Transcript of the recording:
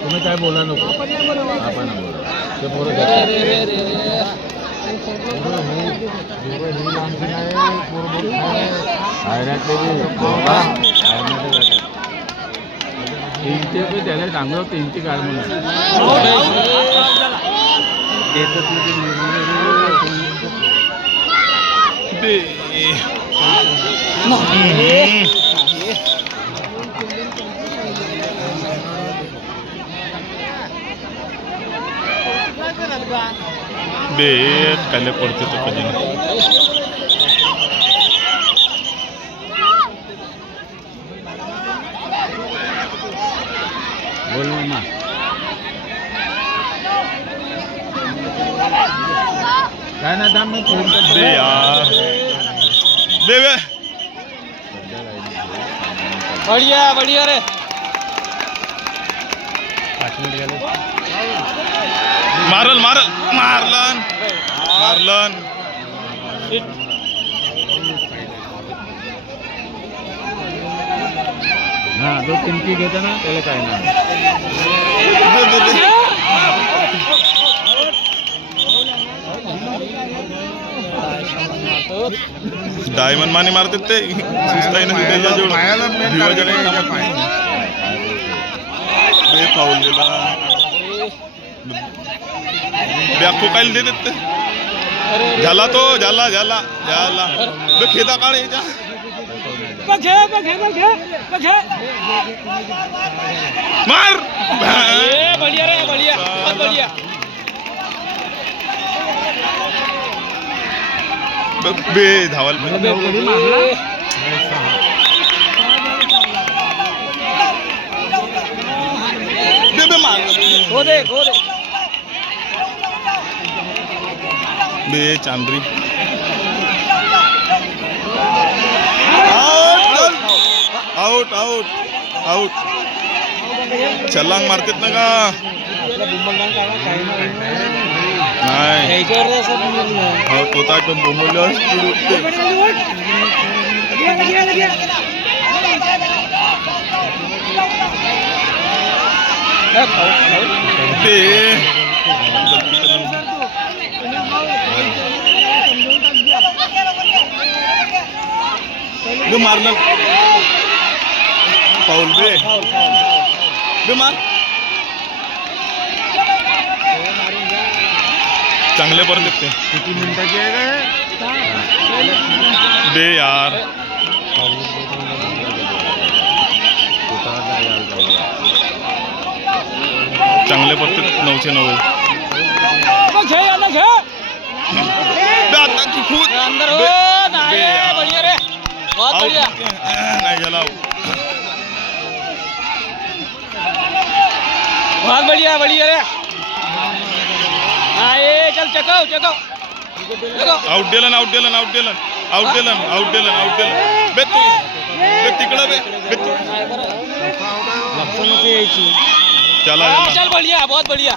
तुम्ही काय बोला नको आपण ते पोरं तीनचे त्याला सांगू तीनची काय म्हणून बेट काले पडते तो कधी बोल ना काय ना दाम में फोन कर दे यार बे बे बढ़िया बढ़िया रे 5 मिनिट गेले मारल मारल मारलन मारलन हां जो किमती घेतो ना त्याला काय ना डायमंड माने मारते ते सिस्टाईन त्याच्या जोड बे फाऊल दिला बॅको काय देत ते झाला तो झाला झाला झाला बे खेदा काढ याच्या बघे बघे बघे बघे मार बढ़िया रे बढ़िया बहुत बढ़िया बे धावल बे मार हो दे बे चांदरी आउट आउट आउट छलांग मारतेत ना का नाही हा पोता पण बोंबवलं ते मारलं पाऊल बे मार चांगले परत येते किती मिनिटाची आहे बे यार चांगले परत 909 आता खूप अंदर हो बढ़िया रे बहुत बढ़िया नाही झाला बहुत बढ़िया बढ़िया रे हाँ ये चल चकाओ आउट दिलन बे तू बे तिकडं बे चल बढ़िया बहुत बढ़िया